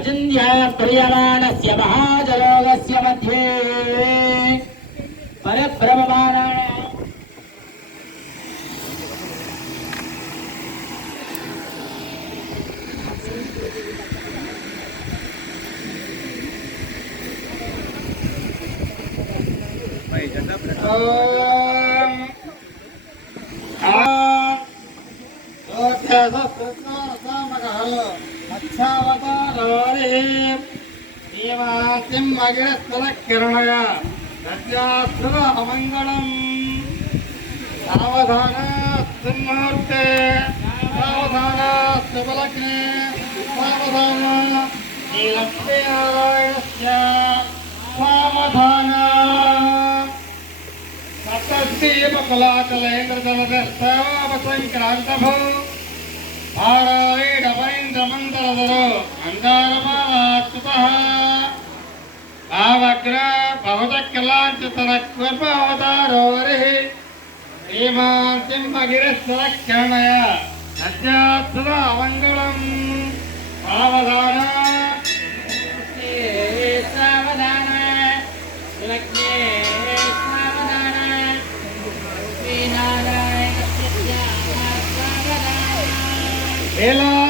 అచింత్యాయ ప్రియమాణస్య మహాజయోగస్య మధ్యే. పరబ్రహ్మమానాయ. ఓం. ఓం. ఓం ईशावतारे देवासिं मगिरस्तरकिरणय तस्यास्त्र अमङ्गलम् सावधानस्मिन्मुहूर्ते सावधानस्मिफलग्ने सावधान नीलप्रिनारायणस्य सावधान सतस्तीमकुलाचलेन्द्रजलदस्तावसङ्क्रान्तभो पारायण మంత్రమంతరదరో మందారమాచుత భావగ్ర బహుదక్కలాంచితరక్వతారో హరి శ్రీమాన్ సింహగిరిస్వరక్షణయ అధ్యాత్మ అమంగళం. సావధాన. సావధాన. లక్ష్మీ సావధాన. శ్రీనారాయణ సావధాన.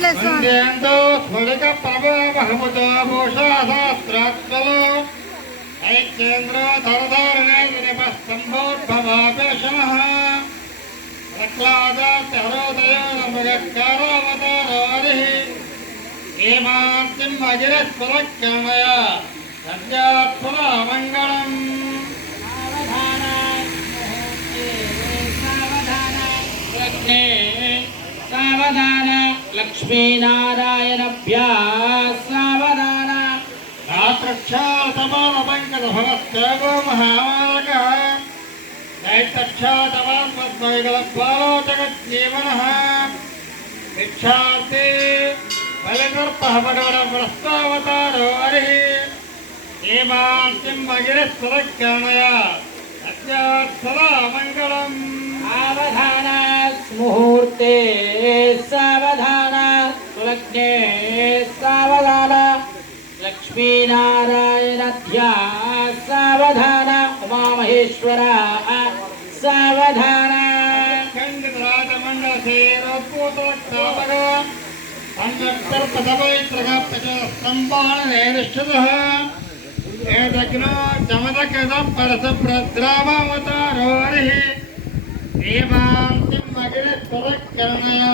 సావధాన వందేందో స్ఫులిక ప్రభావహముతో భూషాశాస్త్రాత్మలో హరి హేమాంతిం అజిరస్వరక్షణయ సత్యాత్మల మంగళం సావధాన లక్ష్మీనారాయణభ్యా సావధాన రాత్రక్షాతమానపంకజభవత్యాగో మహామానక దైత్యక్షాతమాత్మద్వైగలపాలో జగజ్జీవనః భిక్షార్తే బలికర్పః భగవన ప్రస్తావతారో హరిః ఏమాంతిం మగిరస్వరజ్ఞానయ సత్యాత్సదా మంగళం సావధాన ముహూర్తే లక్ష్మీనారాయణధ్యా సావధాన. ఉమామహేశ్వర సావధాన ఏదగ్నో చమదకద పరసప్రద్రామవతారో హరిః దేవాంతిమగిరిస్వరకరణయ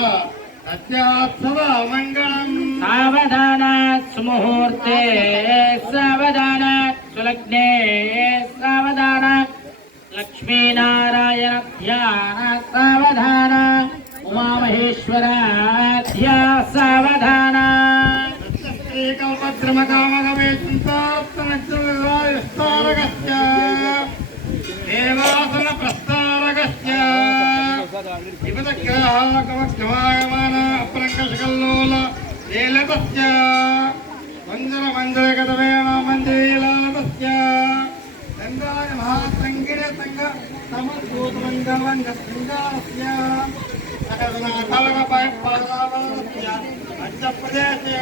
సత్యాత్సవ మంగళం సావధాన సులగ్నే సావధాన. లక్ష్మీనారాయణ ధ్యాన సావధాన. ఉమామహేశ్వర ధ్యా సావధాన. శ్రీకల్పద్రమకామగమే చింతారత్నవిస్తారగస్య దేవాసన ప్రస్తారగస్య విపదగ్రహాకమగ్రమాయమాన అప్రంకషకల్లోల ఏలతస్య మంజర మంజరగతమేణ మంజరీలాలతస్య గంగాయ మహాసంగిరే సంగ సమద్భూతమంగళంగ శృంగారస్య సకలనాథలగ పాదావలస్య మధ్యప్రదేశే